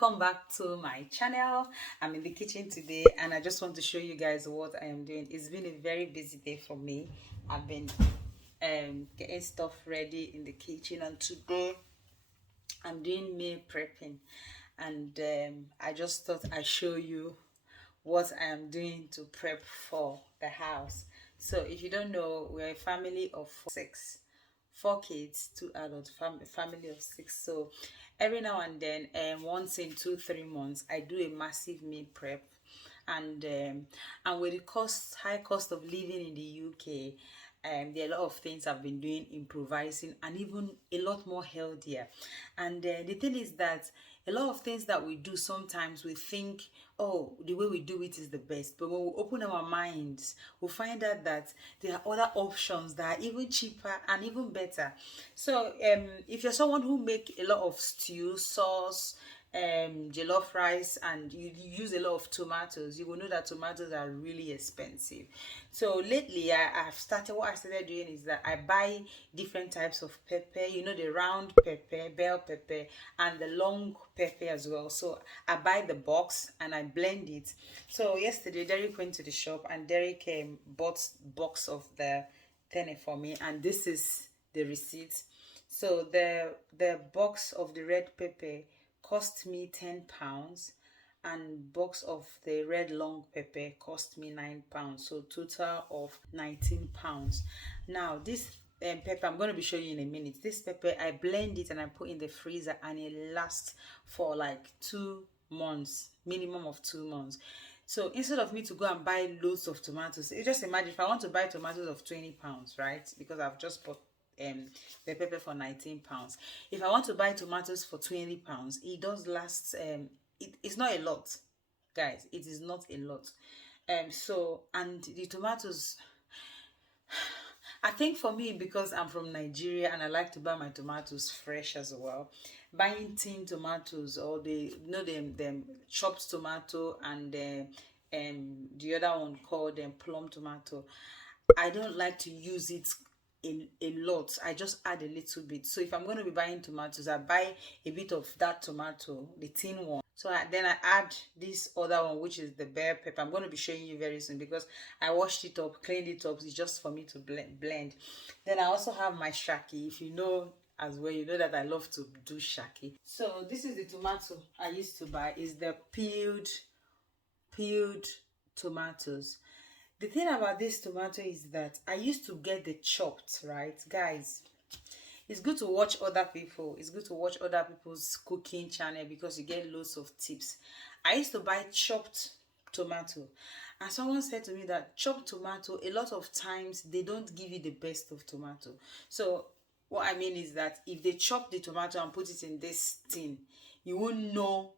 Welcome back to my channel. I'm in the kitchen today and I just want to show you guys what I am doing. It's been a very busy day for me. I've been getting stuff ready in the kitchen, and today I'm doing meal prepping, and I just thought I'd show you what I am doing to prep for the house. So if you don't know, we're a family of six, four kids, two adults, family of six. So every now and then, once in 2 3 months, I do a massive meal prep. And with the high cost of living in the UK, there are a lot of things I've been doing, improvising, and even a lot more healthier. And the thing is that a lot of things that we do, sometimes we think, oh, the way we do it is the best. But when we open our minds, we find out that there are other options that are even cheaper and even better. So if you're someone who make a lot of stew, sauce, jollof rice, and you use a lot of tomatoes, you will know that tomatoes are really expensive. So lately I've started, what I started doing is that I buy different types of pepper, the round pepper, bell pepper, and the long pepper as well. So I buy the box and I blend it. So yesterday Derrick went to the shop and Derrick bought box of the thing for me, and this is the receipt. So the box of the red pepper cost me £10, and box of the red long pepper cost me £9, so total of £19. Now this pepper I'm going to be showing you in a minute. This pepper, I blend it and I put in the freezer, and it lasts for like 2 months, minimum of 2 months. So instead of me to go and buy loads of tomatoes, you just imagine if I want to buy tomatoes of £20, right? Because I've just bought the pepper for £19. If I want to buy tomatoes for £20, it does last. It's not a lot, guys. It is not a lot. So, and the tomatoes, I think for me, because I'm from Nigeria and I like to buy my tomatoes fresh as well, buying tin tomatoes, or them chopped tomato, and the other one called plum tomato, I don't like to use it a lot. I just add a little bit. So if I'm going to be buying tomatoes, I buy a bit of that tomato, the tin one. So then I add this other one, which is the bell pepper. I'm going to be showing you very soon because I washed it up, cleaned it up. It's just for me to blend. Then I also have my shaki. If you know as well, you know that I love to do shaki. So this is the tomato I used to buy. Is the peeled tomatoes. The thing about this tomato is that I used to get the chopped, right? Guys, it's good to watch other people. It's good to watch other people's cooking channel because you get loads of tips. I used to buy chopped tomato, and someone said to me that chopped tomato, a lot of times they don't give you the best of tomato. So what I mean is that if they chop the tomato and put it in this tin, you won't know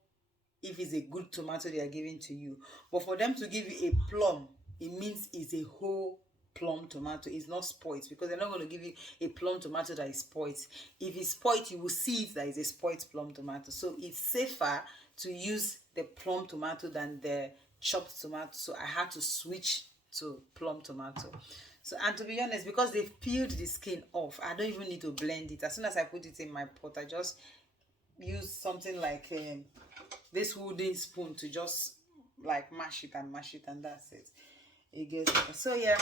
if it's a good tomato they are giving to you. But for them to give you a plum, it means it's a whole plum tomato. It's not spoiled, because they're not going to give you a plum tomato that is spoiled. If it's spoiled, you will see it that is a spoiled plum tomato. So it's safer to use the plum tomato than the chopped tomato. So I had to switch to plum tomato. So, and to be honest, because they've peeled the skin off, I don't even need to blend it. As soon as I put it in my pot, I just use something like this wooden spoon to just like mash it, and that's it. So yeah,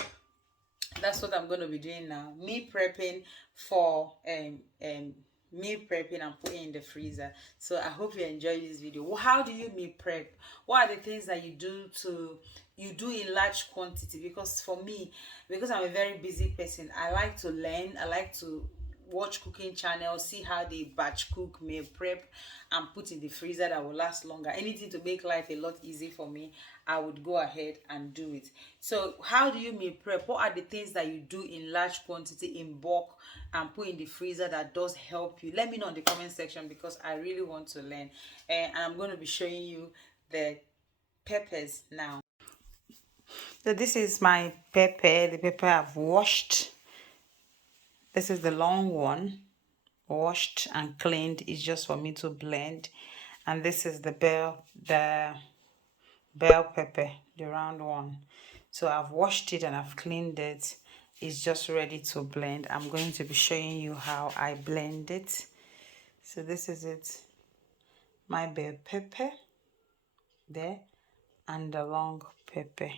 that's what I'm going to be doing now. Me prepping for meal prepping and putting in the freezer. So I hope you enjoy this video. Well, how do you meal prep? What are the things that you do in large quantity? Because for me, because I'm a very busy person, I like to learn. I like to watch cooking channels, see how they batch cook, meal prep, and put in the freezer that will last longer. Anything to make life a lot easy for me, I would go ahead and do it. So how do you meal prep? What are the things that you do in large quantity, in bulk, and put in the freezer that does help you? Let me know in the comment section because I really want to learn. And I'm going to be showing you the peppers now. So this is my pepper, the pepper I've washed. This is the long one, washed and cleaned. It's just for me to blend. And this is the bell pepper, the round one. So I've washed it and I've cleaned it. It's just ready to blend. I'm going to be showing you how I blend it. So this is it. my bell pepper there, and the long pepper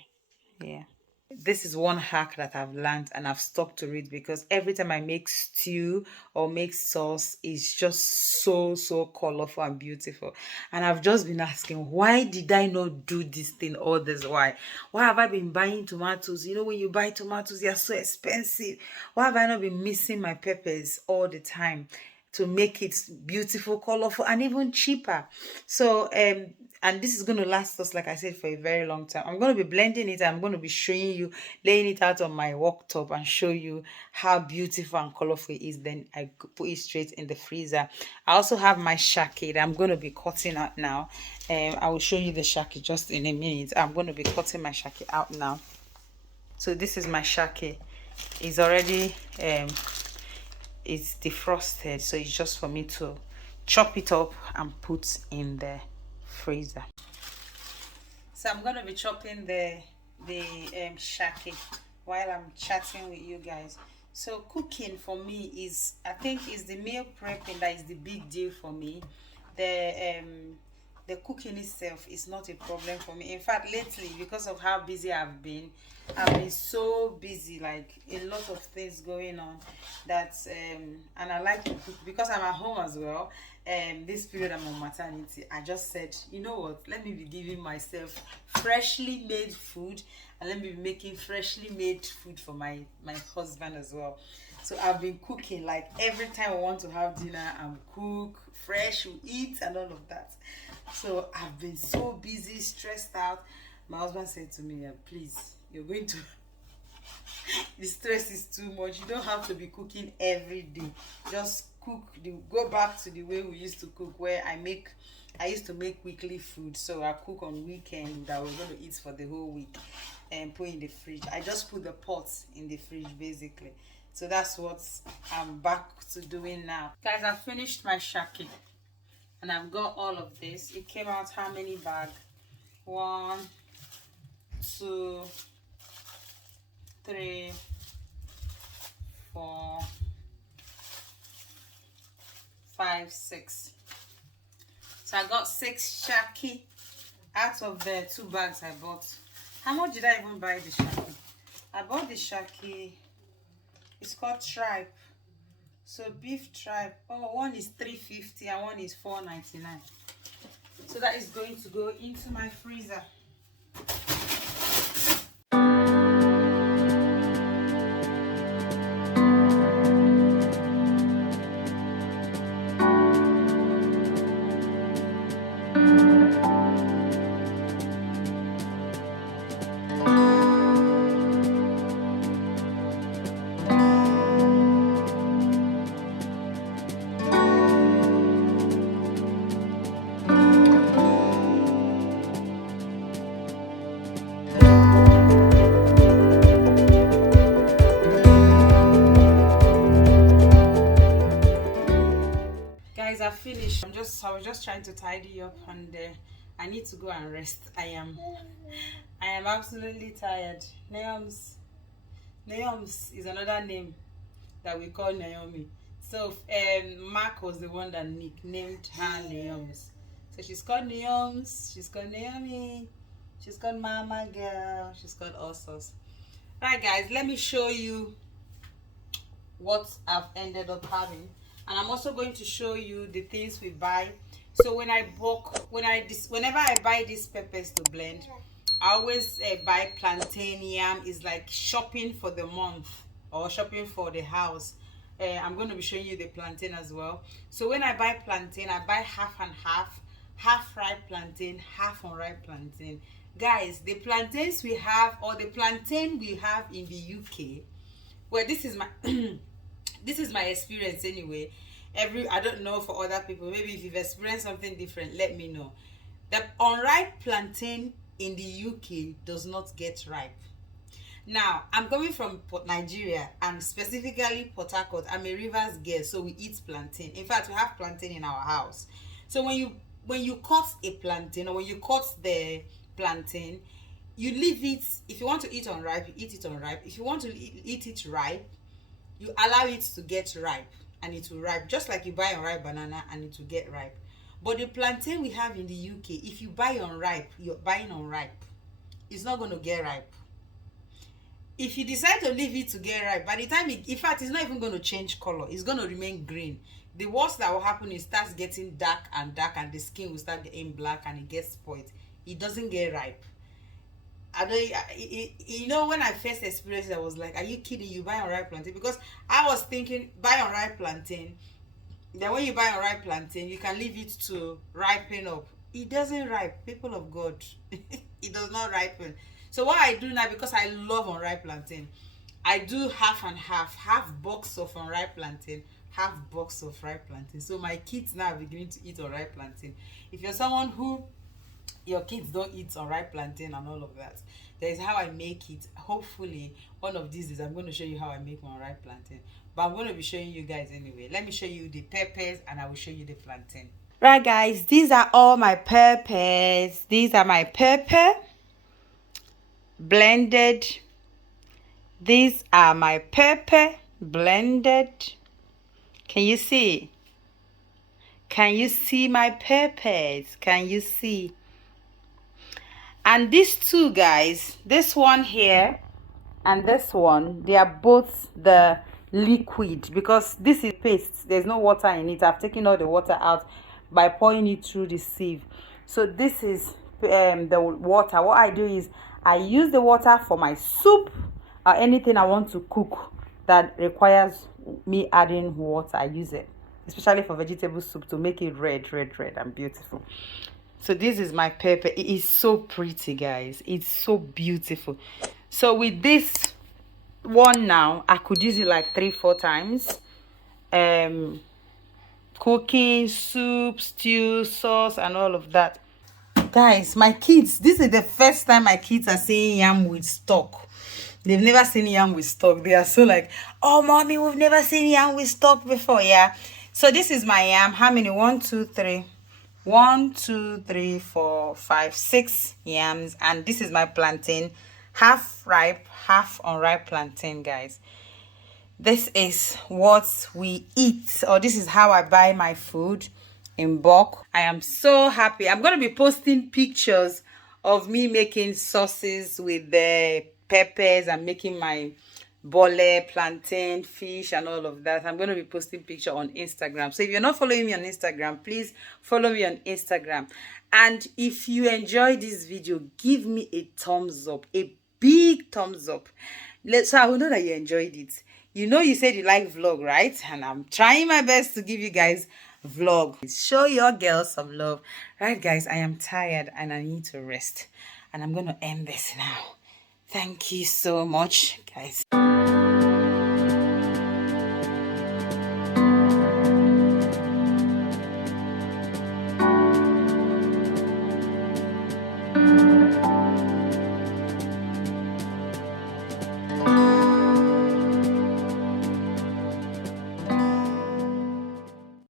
here. This is one hack that I've learned and I've stuck to it, because every time I make stew or make sauce, it's just so colorful and beautiful. And I've just been asking, why did I not do this thing all this while? Why have I been buying tomatoes? You know, when you buy tomatoes, they are so expensive. Why have I not been missing my peppers all the time to make it beautiful, colorful, and even cheaper? So and this is going to last us, like I said, for a very long time. I'm going to be blending it. I'm going to be showing you, laying it out on my worktop and show you how beautiful and colorful it is. Then I put it straight in the freezer. I also have my shake that I'm going to be cutting out now. I will show you the shake just in a minute. I'm going to be cutting my shake out now. So this is my shake. It's already it's defrosted, so it's just for me to chop it up and put in the freezer. So I'm gonna be chopping the shake while I'm chatting with you guys. So cooking for me is, I think, is the meal prepping that is the big deal for me. The cooking itself is not a problem for me. In fact, lately, because of how busy I've been so busy, like a lot of things going on, that and I like to cook because I'm at home as well. This period I'm on maternity, I just said, you know what, let me be giving myself freshly made food, and let me be making freshly made food for my husband as well. So I've been cooking, like every time I want to have dinner, I'm cook fresh, we eat and all of that. So I've been so busy, stressed out. My husband said to me, please, you're going to the stress is too much. You don't have to be cooking every day. Just cook go back to the way we used to cook, where I used to make weekly food. So I cook on weekend that we're going to eat for the whole week and put in the fridge. I just put the pots in the fridge basically. So that's what I'm back to doing now. Guys, I finished my shake and I've got all of this. It came out how many bags? 1, 2, 3, 4, 5, 6. So I got 6 shaki out of the 2 bags I bought. How much did I even buy the shaki? I bought the shaki. It's called tripe. So beef tripe. Oh, one is $3.50 and one is $4.99. So that is going to go into my freezer. I finished. I was just trying to tidy up, and I need to go and rest. I am absolutely tired. Naoms is another name that we call Naomi. So Mark was the one that nicknamed her Naoms. So she's called Naoms, she's called Naomi, she's called Mama Girl, she's called all sorts. Right guys, let me show you what I've ended up having. And I'm also going to show you the things we buy. So whenever I buy these peppers to blend, I always buy plantain yam. It's like shopping for the month or shopping for the house. I'm going to be showing you the plantain as well. So when I buy plantain, I buy half and half ripe plantain, half unripe plantain. Guys, the plantains we have, or the plantain we have in the UK, well, this is my this is my experience anyway. I don't know for other people. Maybe if you've experienced something different, let me know. The unripe plantain in the UK does not get ripe. Now, I'm coming from Nigeria, and specifically Port Harcourt. I'm a Rivers girl, so we eat plantain. In fact, we have plantain in our house. So when you cut a plantain, or when you cut the plantain, you leave it. If you want to eat unripe, you eat it unripe. If you want to eat it ripe, you allow it to get ripe, and it will ripe, just like you buy unripe banana and it will get ripe. But the plantain we have in the UK, if you buy unripe, you're buying unripe. It's not going to get ripe. If you decide to leave it to get ripe, by the time in fact, it's not even going to change color. It's going to remain green. The worst that will happen is it starts getting dark, and the skin will start getting black and it gets spoiled. It doesn't get ripe. I don't, when I first experienced it, I was like, are you kidding? You buy unripe plantain? Because I was thinking, buy unripe plantain. Then when you buy unripe plantain, you can leave it to ripen up. It doesn't ripe, people of God. It does not ripen. So what I do now, because I love unripe plantain, I do half and half box of unripe plantain, half box of ripe plantain. So my kids now are beginning to eat unripe plantain. If you're someone who your kids don't eat unripe plantain and all of that, there is how I make it. Hopefully one of these days I'm going to show you how I make my unripe plantain, but I'm going to be showing you guys anyway. Let me show you the peppers and I will show you the plantain. Right guys, these are all my peppers. These are my pepper blended. These are my pepper blended. Can you see? Can you see my peppers? Can you see? And these two guys, this one here and this one, they are both the liquid, because this is paste. There's no water in it. I've taken all the water out by pouring it through the sieve. So this is the water. What I do is I use the water for my soup or anything I want to cook that requires me adding water. I use it, especially for vegetable soup, to make it red and beautiful. So this is my pepper. It is so pretty, guys. It's so beautiful. So with this one now, I could use it like 3-4 times. Cooking, soup, stew, sauce, and all of that. Guys, my kids, this is the first time my kids are seeing yam with stock. They've never seen yam with stock. They are so like, oh mommy, we've never seen yam with stock before. Yeah. So this is my yam. How many? 1, 2, 3. 1, 2, 3, 4, 5, 6 yams. And this is my plantain. Half ripe, half unripe plantain, guys. This is what we eat, or this is how I buy my food in bulk. I am so happy. I'm going to be posting pictures of me making sauces with the peppers and making my bole, plantain, fish, and all of that. I'm going to be posting picture on Instagram. So if you're not following me on Instagram, please follow me on Instagram. And if you enjoy this video, give me a thumbs up, a big thumbs up. So I will know that you enjoyed it. You know, you said you like vlog, right? And I'm trying my best to give you guys vlog. Show your girl some love. Right, guys, I am tired and I need to rest. And I'm going to end this now. Thank you so much, guys.